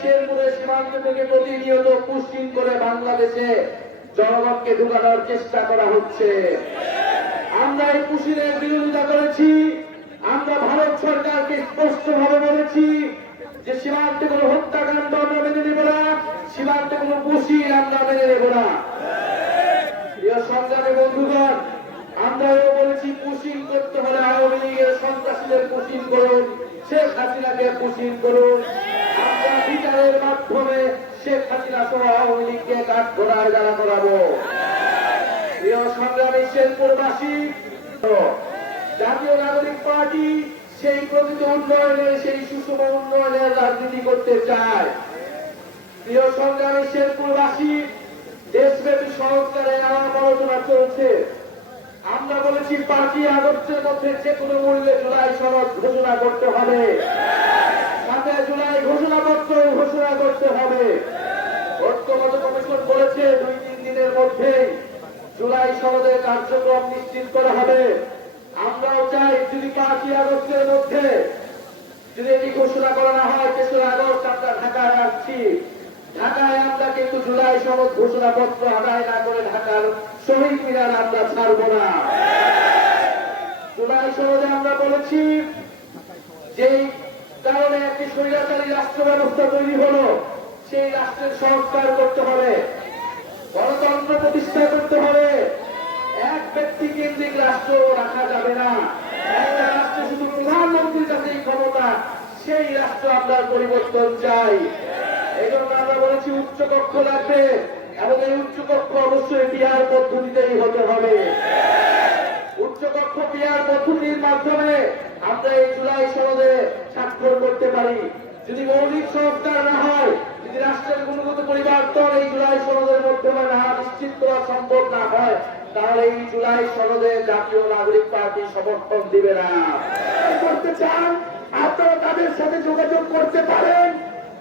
শেরপুরের সীমান্ত থেকে প্রতিনিয়ত পুশিং করে বাংলাদেশে জনগণকে ঢুকানোর চেষ্টা করা হচ্ছে। আমরা এই পুশিংয়ের বিরোধিতা করেছি। আমরা ভারত সরকারকে স্পষ্টভাবে বলেছি যে সীমান্তে কোনো হত্যাকাণ্ড আমরা মেনে নেব না, সীমান্তে কোনো পুশিং আমরা মেনে নেব না। প্রিয় সংগ্রামী বন্ধুগণ, আমরাও বলেছি পুশিং করতে হলে আওয়ামী লীগের সন্ত্রাসীদের পুশিং করুন, শেখ হাসিনাকে পুশিং করুন। আমরা বিচারের মাধ্যমে শেখ হাসিনা সহ আওয়ামী লীগকে কাঠগড়ায় দাঁড়া করাবো। প্রিয় সংগ্রামী শেরপুরবাসী, জাতীয় নাগরিক পার্টি সেই প্রকৃত উন্নয়নের, সেই সুষম উন্নয়নের রাজনীতি করতে চায়। প্রিয় সংগ্রামী শেরপুরবাসী, দেশব্যাপী সংস্কারের নানা আলোচনা চলছে। আমরা বলেছি 5ই আগস্টের মধ্যে যে কোনো মূল্যে জুলাই সনদ ঘোষণা করতে হবে, সাথে জুলাই ঘোষণাপত্র ঘোষণা করতে হবে। ঐক্যমত্য কমিশন বলেছে 2-3 দিনের মধ্যে জুলাই সনদের কার্যক্রম নিশ্চিত করা হবে। আমরাও চাই যদি 5ই আগস্টের মধ্যে যদি এটি ঘোষণা করা না হয়, 3রা আগস্ট আমরা ঢাকায় আসছি। ঢাকায় আমরা কিন্তু জুলাই সনদ ঘোষণাপত্র আদায় না করে ঢাকার শহীদ মিনার আমরা ছাড়ব না। জুলাই সনদে আমরা বলেছি যেই কারণে একটি স্বৈরাচারী রাষ্ট্র ব্যবস্থা তৈরি হলো, সেই রাষ্ট্রের সংস্কার করতে হবে, গণতন্ত্র প্রতিষ্ঠা করতে হবে। এক ব্যক্তি কেন্দ্রিক রাষ্ট্র রাখা যাবে না। একটা রাষ্ট্রে শুধু প্রধানমন্ত্রীর কাছেই ক্ষমতা, সেই রাষ্ট্র আমরা পরিবর্তন চাই। এই জন্য আমরা বলেছি উচ্চকক্ষ লাগবে, এবং এই উচ্চকক্ষ অবশ্যই পিআর পদ্ধতিতেই হতে হবে। উচ্চকক্ষ পিআর পদ্ধতির মাধ্যমে আমরা এই জুলাই সনদে স্বাক্ষর করতে পারি। যদি মৌলিক সংস্কার না হয়, যদি রাষ্ট্রের গুণগত পরিবর্তন এই জুলাই সনদের মাধ্যমে না নিশ্চিত করা সম্ভব না হয়, তাহলে এই জুলাই সনদে জাতীয় নাগরিক পার্টি সমর্থন দিবে না। করতে চান আপনারা তাদের সাথে যোগাযোগ করতে পারেন।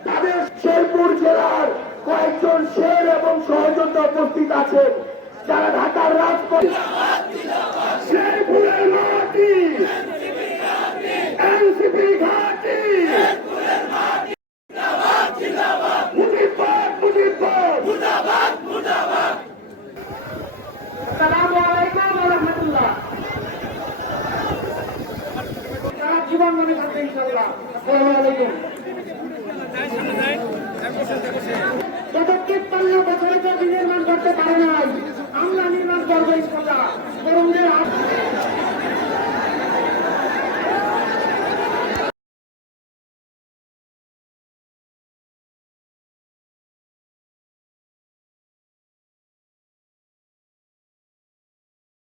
তাদের শেরপুর জেলার কয়েকজন শের এবং সহযোদ্ধা উপস্থিত আছেন, যারা ঢাকার রাজপথ শেরপুরের মাটি এনসিপি ঘাঁটি মুজিবাদ মুজিবাদ মুর্দাবাদ মুর্দাবাদ। আসসালামু আলাইকুম ওয়া রাহমাতুল্লাহ। সারা জীবন মনে থাকবে ইনশাআল্লাহ। আসসালামু আলাইকুম। পদক্ষেপ 15 বছরে তো নির্মাণ করতে পারে নাই, আমরা নির্মাণ করবো ইনশাআল্লাহ।